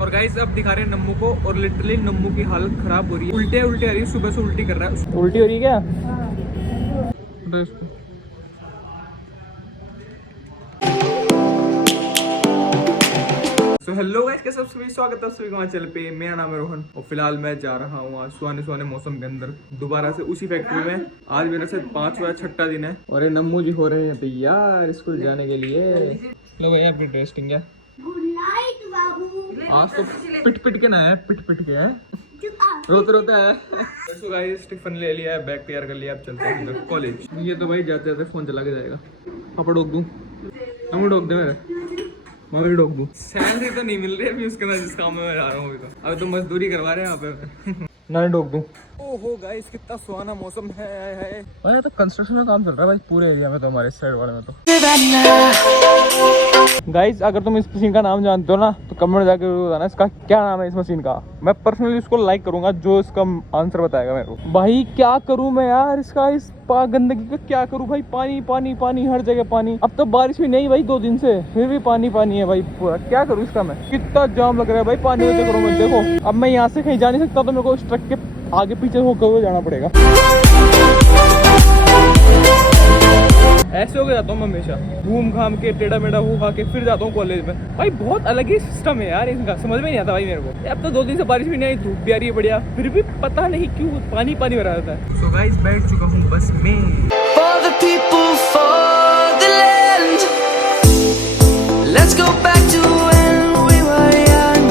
और गाइस अब दिखा रहे हैं नम्मू को, और लिटरली नम्मू की हालत खराब हो रही है, उल्टे उल्टे आ रही है, सुबह से उल्टी कर रहा है। उल्टी हो रही है क्या? तो हेलो गाइस, कैसे सभी, स्वागत है सभी का हमारे चैनल पे। मेरा नाम है रोहन और फिलहाल मैं जा रहा हूँ आज सुहाने सुहाने मौसम के अंदर दोबारा से उसी फैक्ट्री में। आज मेरा से 5वां या 6ठा दिन है और ये नम्मू जी हो रहे हैं तैयार स्कूल जाने के लिए। लो भाई आपकी ड्रेसिंग है। आज तो पिट पिट के ना है, पिट पिट के है, रोते रोते है। तो गाइस टिफिन ले लिया है, बैग तैयार कर लिया, अब चलते हैं अंदर कॉलेज। ये तो भाई जाते जाते फोन चला के जाएगा। पापा डोक दूं? नम्मू डोक दे मेरे, मैं भी डोक दूं। सैलरी तो नहीं मिल रही अभी उसके अंदर जिस काम में मैं जा रहा हूँ अभी तो। अभी तो मजदूरी करवा रहे हैं यहाँ पे। ना डोक दूं। ओहो गाइस कितना सुहाना मौसम है। अरे तो कंस्ट्रक्शन का काम चल रहा है भाई पूरे एरिया में, तो हमारे साइड वाले में तो। गाइस अगर तुम इस मशीन का नाम जानते हो ना तो कमेंट में जाकर बताना इसका क्या नाम है इस मशीन का। मैं पर्सनली उसको लाइक करूंगा जो इसका आंसर बताएगा मेरे को। भाई क्या करूं मैं यार इसका, इस गंदगी का क्या करूं भाई। पानी पानी पानी हर जगह पानी। अब तो बारिश भी नहीं भाई 2 दिन से, फिर भी पानी पानी है भाई पूरा। क्या करूं इसका मैं, कितना जाम लग रहा है भाई पानी के चक्करों में। देखो अब मैं यहाँ से कहीं जा नहीं सकता तो मेरे को उस ट्रक के आगे पीछे होकर हुए जाना पड़ेगा। ऐसे हो के जाता हूँ मैं हमेशा, घूम घाम के टेढ़ा मेढ़ा हो खा के फिर जाता हूँ कॉलेज में। भाई बहुत अलग ही सिस्टम है यार इनका, समझ में नहीं आता भाई मेरे को। अब तो 2 दिन से बारिश भी नहीं आई, धूप भी आ रही है बढ़िया, फिर भी पता नहीं क्यों पानी पानी भरा रहता है। सो गाइस बैठ चुका हूँ बस में। For the people, for the land, let's go back to when we were young।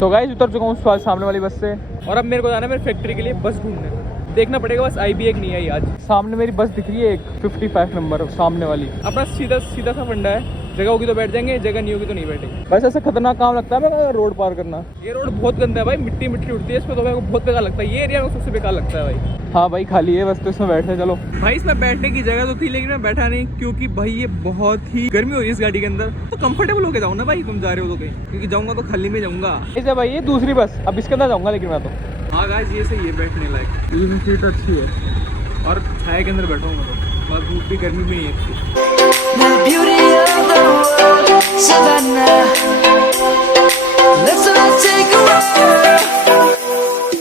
तो गाइस उतर चुका हूँ सामने वाली बस से और अब मेरे को जाना है मेरी फैक्ट्री के लिए बस ढूंढने। देखना पड़ेगा बस आई भी एक नहीं आई आज। सामने मेरी बस दिख रही है एक 55 नंबर सामने वाली। अपना सीधा सीधा सा फंडा है, जगह होगी तो बैठ जाएंगे, जगह नहीं होगी तो नहीं बैठेंगे। वैसे ऐसा खतरनाक काम लगता है मेरे रोड पार करना। ये रोड बहुत गंदा है भाई, मिट्टी मिट्टी उड़ती है इस पर, तो मेरे को बहुत बेकार लगता है। ये एरिया में सबसे बेकार लगता है भाई। हाँ भाई खाली है बस, तो इसमें बैठे चलो। भाई इसमें बैठने की जगह तो थी लेकिन मैं बैठा नहीं, क्योंकि भाई ये बहुत ही गर्मी हो रही है इस गाड़ी के अंदर। तो कंफर्टेबल होके जाऊँ ना भाई, तुम जा रहे हो तो कहीं, क्योंकि जाऊंगा तो खाली में जाऊंगा। इसे भाई ये दूसरी बस, अब इसके अंदर जाऊंगा लेकिन मैं तो। हाँ गाइस ये सही है बैठने लायक, ये सीट अच्छी है और छाया के अंदर बैठा हूँ मैं तो। बस धूप भी गर्मी भी नहीं है।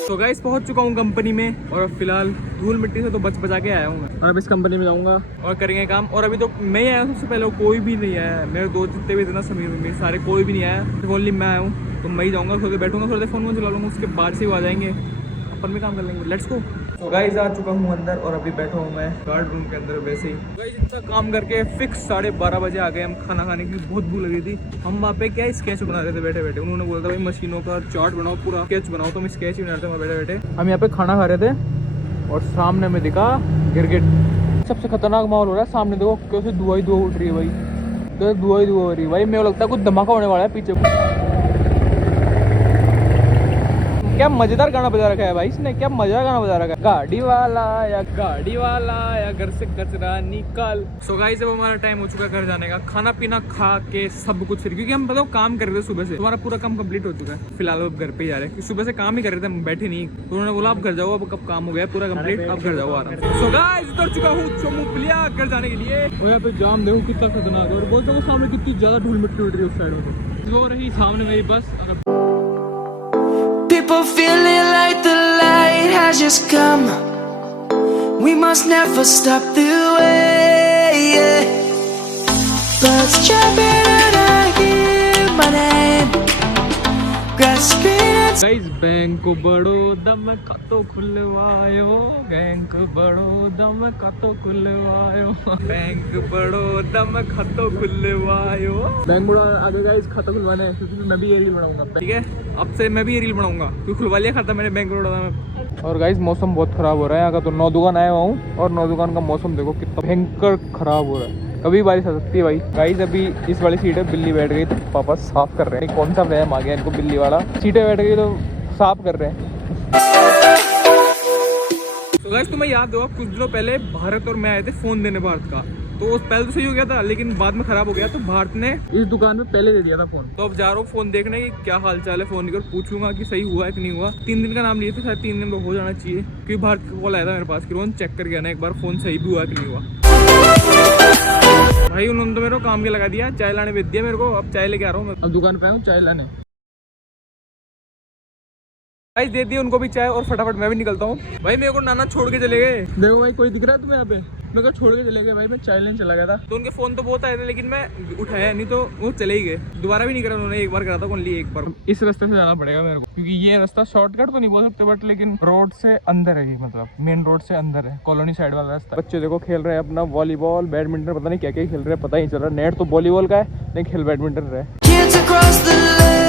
तो गाइस पहुंच चुका हूँ कंपनी में और फिलहाल धूल मिट्टी से तो बच बचा के आया हूँ मैं। और अब इस कंपनी में जाऊंगा और करेंगे काम। और अभी तो मैं ही आया हूँ सबसे पहले, कोई भी नहीं आया है। मेरे दोस्त जितने भी इतना समीर सारे कोई भी नहीं आया, सिर्फ ओनली मैं आया हूँ। तो मैं ही जाऊँगा, थोड़ी देर बैठूंगा, थोड़ी देर फोन चला लूँगा, उसके बाद से वो आ जाएंगे, अपन भी काम कर लेंगे। Let's go. तो गाइस आ चुका हूँ अंदर और अभी बैठा हूँ मैं गार्ड रूम के अंदर। वैसे ही गाइस इतना काम करके फिक्स 12:30 बजे आ गए हम। खाना खाने की बहुत भूख लगी थी। हम वहाँ पे क्या स्केच बना रहे थे बैठे बैठे। उन्होंने बोला था भाई मशीनों का चार्ट बनाओ, पूरा स्केच बनाओ, तो हम स्केच ही बना रहे थे बैठे बैठे। हम यहाँ पे खाना खा रहे थे और सामने में दिखा गिरगिट। सबसे खतरनाक माहौल हो रहा है। सामने देखो कैसे धुआं ही धुआं उठ रही है भाई, तो धुआं ही धुआं हो रही है भाई। मेरे को लगता है कुछ धमाका होने वाला है पीछे। क्या मजेदार गाना बजा रखा है भाई इसने, क्या मजेदार गाना बजा रखा है। गाड़ी वाला या घर से कचरा निकाल। सो गाइस अब हमारा टाइम हो चुका है घर जाने का। खाना पीना खा के सब कुछ फिर, क्योंकि हम बताओ काम कर रहे थे सुबह से, हमारा पूरा काम कंप्लीट हो चुका है। फिलहाल अब घर पे ही जा रहे हैं, सुबह से काम ही कर रहे थे, हम बैठे नहीं। तो उन्होंने बोला आप घर जाओ, अब कब काम हो गया पूरा कंप्लीट, अब घर जाओ आराम। सो गाइस उतर चुका हूँ चमुपलिया घर जाने के लिए। और यहाँ पे जाम देखो कितना खतरनाक है, और बोलते हो सामने कितनी ज्यादा धूल मिट्टी उड़ रही है उस साइड में। जो रही सामने मेरी बस। People feeling like the light has just come. We must never stop the way, yeah. Birds jumping and I hear my name, grasping at guys bank Baroda में खातो खुलवायो, बैंक बड़ौदा में खातो खुलवायो, बैंक बड़ौदा में खातो खुलवायो। बैंक बड़ौदा आगे गाइस खाता खुलवाना है, क्योंकि मैं भी ये रील बनाऊंगा। ठीक है अब से मैं भी ये रील बनाऊंगा, क्योंकि खुलवा लिया खाता मैंने बैंक बड़ौदा में। और गाइस मौसम बहुत खराब हो रहा है यहाँ का। तो नौ दुकान आया हुआ हूँ और नौ दुकान का मौसम देखो कितना भयंकर खराब हो रहा है। कभी बारिश आ सकती है भाई। गाइस अभी इस वाली सीट है, बिल्ली बैठ गई तो पापा साफ कर रहे हैं। कौन सा व्यायाम आ गया इनको, बिल्ली वाला। सीटें बैठ गई तो साफ कर रहे हैं। तो गाइस तुम्हें याद होगा कुछ दिनों पहले भारत और मैं आए थे फोन देने भारत का। तो पहले तो सही हो गया था लेकिन बाद में खराब हो गया, तो भारत ने इस दुकान में पहले दे दिया था फोन। तो अब जा रहा हूँ फोन देखने की क्या हाल चाल है, फोन कर पूछूंगा कि सही हुआ है कि नहीं हुआ। 3 दिन का नाम लिए थे, शायद 3 दिन तो हो जाना चाहिए, क्योंकि भारत का कॉल आया था मेरे पास कि रोहन चेक करके आना एक बार फोन सही भी हुआ कि नहीं हुआ। भाई उन्होंने तो मेरे को काम के लगा दिया, चाय लाने भेज दिया मेरे को। अब चाय लेके आ रहा हूँ मैं, अब दुकान पे आया हूँ चाय लाने। भाई दे दिए उनको भी चाय और फटाफट मैं भी निकलता हूँ। भाई मेरे को नाना छोड़ के चले गए। देखो भाई कोई दिख रहा है तुम्हें यहाँ पे? मेरे को छोड़ के चले गए भाई, मैं चाय लेने चला गया था तो उनके फोन तो बहुत आए थे लेकिन मैं उठाया नहीं तो वो चले ही गए। दोबारा भी नहीं करा उन्होंने, एक बार करा था ओनली एक बार। इस रास्ते से जाना पड़ेगा मेरे को क्योंकि ये रास्ता शॉर्टकट तो नहीं बोल सकते बट लेकिन रोड से अंदर है, मतलब मेन रोड से अंदर है, कॉलोनी साइड वाला रास्ता। बच्चे देखो खेल रहे हैं अपना वॉलीबॉल बैडमिंटन, पता नहीं क्या क्या खेल रहे हैं, पता ही चल रहा है। नेट तो वॉलीबॉल का है लेकिन खेल बैडमिंटन रहे। Kids across the lane,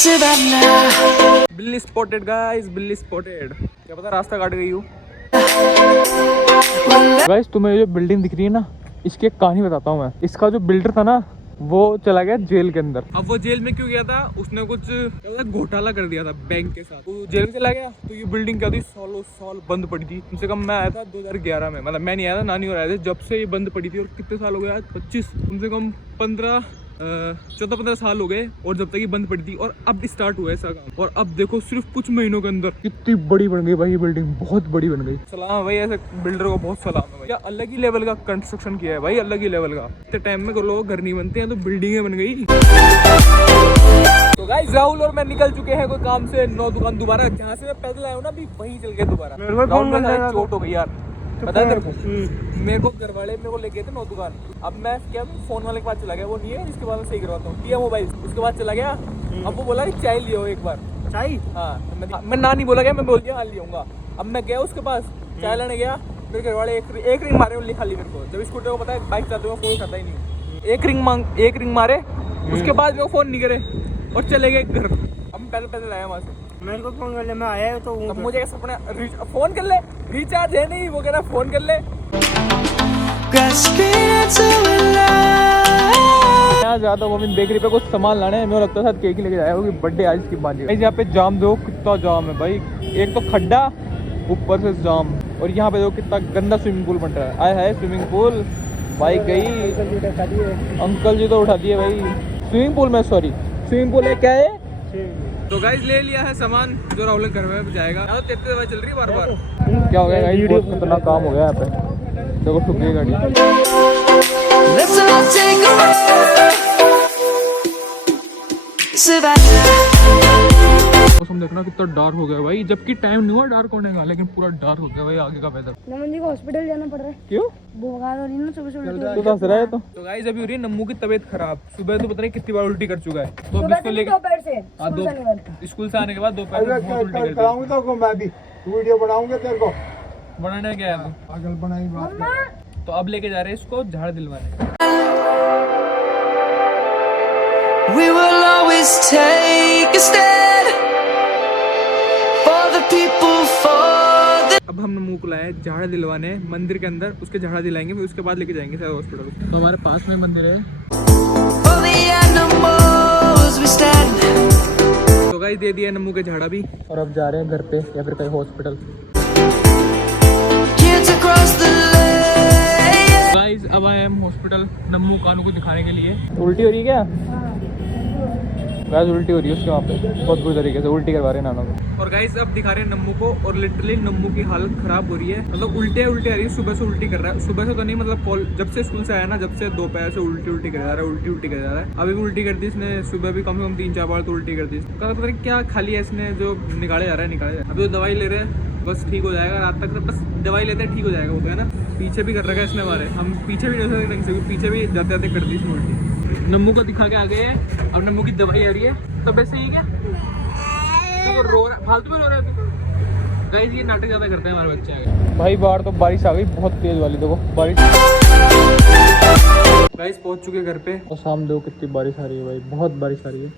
Savannah. बिल्ली स्पॉटेड गाइस, बिल्ली स्पॉटेड। क्या पता रास्ता काट गई हूँ। गाइस तुम्हें जो बिल्डिंग दिख रही है ना, इसकी एक कहानी बताता हूँ मैं। इसका जो बिल्डर था ना वो चला गया जेल के अंदर। अब वो जेल में क्यों गया था? उसने कुछ घोटाला कर दिया था बैंक के साथ, वो जेल में चला गया। तो ये बिल्डिंग क्या थी, सालों साल बंद पड़ी थी। कम से कम मैं आया था 2011 में, मतलब मैं नहीं आया था, नानी और आए थे। जब से ये बंद पड़ी थी और कितने साल हो गए आज? 25, कम से कम 14-15 साल हो गए और जब तक ये बंद पड़ी थी। और अब स्टार्ट हुआ ऐसा काम और अब देखो सिर्फ कुछ महीनों के अंदर कितनी बड़ी बन गई भाई ये बिल्डिंग, बहुत बड़ी बन गई। सलाम भाई, ऐसे बिल्डर को बहुत सलाम है भाई। क्या अलग ही लेवल का कंस्ट्रक्शन किया है भाई, अलग ही लेवल का। इतने टाइम में लोग घर नहीं बनते हैं तो बिल्डिंगें बन गई। तो गाइस राहुल और मैं निकल चुके हैं कोई काम से, 9 दुकान दोबारा जहाँ से मैं पैदल आया हूँ ना अभी वहीं चल गए दोबारा। चोट हो गई यार, पता है तेरे को? मेरे को घर वाले मेरे को ले गए थे 9 दुकान। अब मैं क्या फोन वाले के पास चला गया, वो नहीं है जिसके बाद सही करवाता हूँ, टिया मोबाइल, उसके बाद चला गया। अब वो बोला कि चाय लियो एक बार। चाय? हाँ, मैं ना नहीं बोला गया, मैं बोल दिया हाँ लियूंगा। अब मैं गया उसके पास चाय लेने गया, मेरे घर वाले एक रिंग मारे उन्हें खाली मेरे को। जब स्कूटर को पता है बाइक चलाते हुए फोन उठाता ही नहीं। एक रिंग मारे उसके बाद मेरे को फोन नहीं करे और चले गए घर। अब मैं पैदल आया वहाँ से। मेरे को फोन कर ले, मैं आया तो मुझे कैसे अपने फोन कर ले, रिचार्ज है नहीं, वो कह रहा फोन कर ले। यहाँ जाता हूँ मम्मी बेकरी पे कुछ सामान लाने हैं, मेरे लगता है केक ही लेके जाएगा क्योंकि बर्थडे आज की बात है। यहाँ पे जाम दो, कितना जाम है भाई, एक तो खड्डा ऊपर से जाम। और यहाँ पे देखो कितना गंदा स्विमिंग पूल बन रहा है। आया है स्विमिंग पूल, बाइक गई, अंकल जी तो उठा दिए भाई। स्विमिंग पूल में, सॉरी स्विमिंग पूल है क्या है। तो गाइस ले लिया है सामान जो राहुल घर में जाएगा। यहाँ तेज हवा चल रही है बार बार। क्या हो गया गाइस, बहुत खतरनाक काम हो गया यहाँ पे। देखो ठुक गई गाड़ी। मौसम देखना कितना डार्क हो गया भाई, जबकि टाइम नहीं हुआ डार्क होने का लेकिन पूरा डार्क हो गया भाई आगे का वेदर। नमन जी को हॉस्पिटल जाना पड़ रहा है। क्यों? बुखार हो रही है ना, सुबह से उल्टी तो हंस रहा है। तो गाइस अभी हो रही है नम्मू की तबीयत खराब। सुबह तो पता नहीं कितनी बार उल्टी कर चुका है। तो अब इसको लेके स्कूल से आने के बाद दोपहर में बहुत उल्टी करता है। तो मैं भी वीडियो बनाऊंगा, तेरे को बनाने क्या है पागल बनाई बात। तो अब लेके जा रहे हैं इसको झाड़ दिलवाने। We will always take a stand for the people, for the... अब हम नमू को लाए झाड़ा दिलवाने मंदिर के अंदर, उसके झाड़ा दिलाएंगे फिर उसके बाद लेके जाएंगे शायद हॉस्पिटल। तो हमारे पास में मंदिर है। For the animals we stand. तो गाइस दे दिया नमू के झाड़ा भी और अब जा रहे हैं घर पे या फिर कहीं hospital. Kids across the lane. Guys अब आए हम हॉस्पिटल नम्मू कानू को दिखाने के लिए। उल्टी हो रही है क्या? गाइस उल्टी हो रही है उसके वहाँ पे, बहुत बुरी तरीके से उल्टी करवा रहे हैं नाना को। और गाइस अब दिखा रहे हैं नम्मू को और लिटरली नम्मू की हालत खराब हो रही है, मतलब उल्टे आ रही है। सुबह से उल्टी कर रहा है, सुबह से तो नहीं मतलब जब से स्कूल से आया ना, जब से दोपहर से उल्टी कर जा रहा है, उल्टी कर जा रहा है। अभी भी उल्टी कर दी इसने, सुबह भी कम से कम 3-4 बार तो उल्टी कर दी। पता नहीं क्या खाली है इसने जो निकाले जा रहा है। अभी तो दवाई ले रहे हैं, बस ठीक हो जाएगा रात तक। बस दवाई लेते हैं ठीक हो जाएगा, वो तो है ना। पीछे भी कर रखा है इसने हमारे, हम पीछे भी नहीं ढंग से, पीछे भी जाते जाते कर दी इसने उल्टी। नम्मू को दिखा के आ गए हैं, अब नम्मू की दवाई आ रही है। तो वैसे ही क्या तो रो रहा, फालतू में रो रहा है। गाइस ये नाटक ज्यादा करते हैं हमारे बच्चे आगे। भाई बाहर तो बारिश आ गई बहुत तेज वाली, देखो बारिश। गाइस पहुंच चुके घर पे और सामने देखो कितनी बारिश आ रही है भाई, बहुत बारिश आ रही है।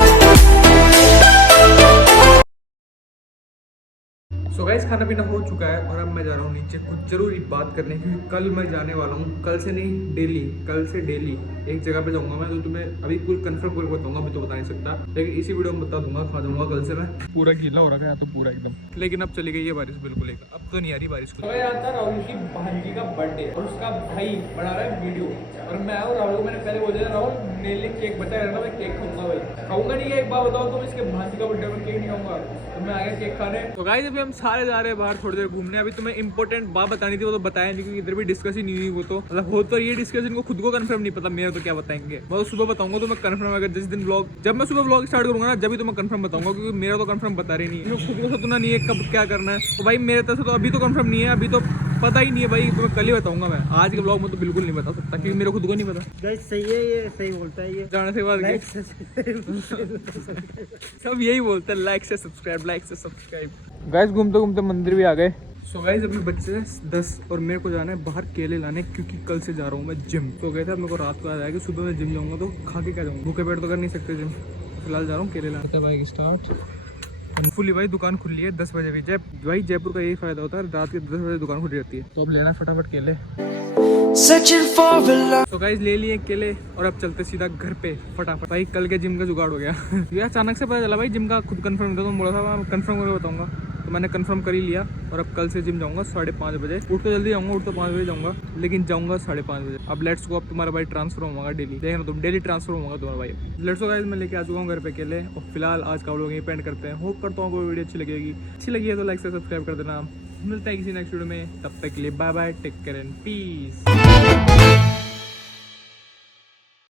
सो गाइस खाना पीना हो चुका है और अब मैं जा रहा हूँ नीचे कुछ जरूरी बात करने, क्योंकि कल मैं जाने वाला हूँ। कल से नहीं डेली, कल से डेली एक जगह पे जाऊंगा मैं, तो तुम्हें अभी पूरी कंफर्म करके बताऊंगा, अभी तो बता नहीं सकता लेकिन इसी वीडियो में बता दूंगा। खा दूंगा कल से मैं। पूरा गीला हो रखा है तो पूरा एकदम, लेकिन अब चली गई है बारिश बिल्कुल एक, अब तो नहीं आ रही बारिश को। राहुल की भांजी का बर्थडे और उसका भाई बना रहा है वीडियो और मैं और राहुल को मैंने पहले बोल दिया राहुल मेरे लिए केक बचा रहना, मैं केक खाऊंगा भाई। खाऊंगा नहीं, एक बार बताओ तुम इसके भांजी का बर्थडे में केक नहीं खाऊंगा, तो मैं आया केक खाने। तो गाइस अभी हम सारे जा रहे हैं बाहर थोड़ी देर घूमने। अभी तुम्हें इंपॉर्टेंट बात बतानी थी, वो तो बताया नहीं क्योंकि इधर भी डिस्कस ही नहीं हुई। वो तो मतलब हो तो ये डिस्कस इनको खुद को कंफर्म नहीं पता, मेरा तो क्या बताएंगे। मैं तो सुबह बताऊंगा तो मैं कंफर्म, अगर जिस दिन ब्लॉग, जब मैं सुबह ब्लॉग स्टार्ट करूंगा ना, जब भी तो मैं कंफर्म बताऊंगा, क्योंकि मेरा तो कंफर्म बता रही नहीं है। खुद को सतना नहीं है कब क्या करना है। तो भाई मेरे तरफ से तो अभी तो कंफर्म नहीं है, अभी तो पता ही नहीं है भाई। तुम्हें कल ही बताऊंगा मैं, आज के ब्लॉग में तो बिल्कुल नहीं बता सकता क्योंकि मेरे खुद को नहीं पता। गाइस सही है, ये सही बोलता है ये। जाने से बाद सब यही बोलते हैं, लाइक से सब्सक्राइब, लाइक से सब्सक्राइब। गाइस घूमते घूमते मंदिर भी आ गए। सो गाइस अभी बच्चे 10 और मेरे को जाना है बाहर केले लाने, क्योंकि कल से जा रहा हूँ मैं जिम। तो गए थे, मेरे को रात को याद आया कि सुबह मैं जिम जाऊँगा तो खा के क्या जाऊँगा, भूखे पेट तो कर नहीं सकते जिम। फिलहाल जा रहा हूँ केले लाने। बाइक स्टार्ट फुली भाई, दुकान खुली है 10 बजे भी। भाई जयपुर का यही फायदा होता है, रात के 10 बजे दुकान खुली रहती है। तो अब लेना फटाफट केले। searching for a love. तो गाइस ले लिए केले और अब चलते सीधा घर पे फटाफट। भाई कल के जिम का जुगाड़ हो गया ये अचानक से पता चला भाई जिम का, खुद कंफर्म था तो बोला था मैं कंफर्म करके बताऊंगा, तो मैंने कंफर्म कर ही लिया। और अब कल से जिम जाऊंगा 5:30 बजे। उठ तो जल्दी जाऊंगा, उठ तो 5 बजे जाऊंगा, लेकिन जाऊंगा 5:30 बजे। अब लेट्स गो, अब तुम्हारा भाई ट्रांसफर होगा डेली, देखना तुम, डेली ट्रांसफर होगा तुम्हारा भाई। लेट्स गो गाइस, मैं लेके आ चुका हूँ घर पे केले। और फिलहाल आज का व्लॉग यहीं पेंड करते हैं। होप करता हूँ कोई वीडियो अच्छी लगेगी। अच्छी लगी है तो लाइक से सब्सक्राइब कर देना। मिलते हैं किसी नेक्स्ट वीडियो में, तब तक के लिए bye bye, take care and piece.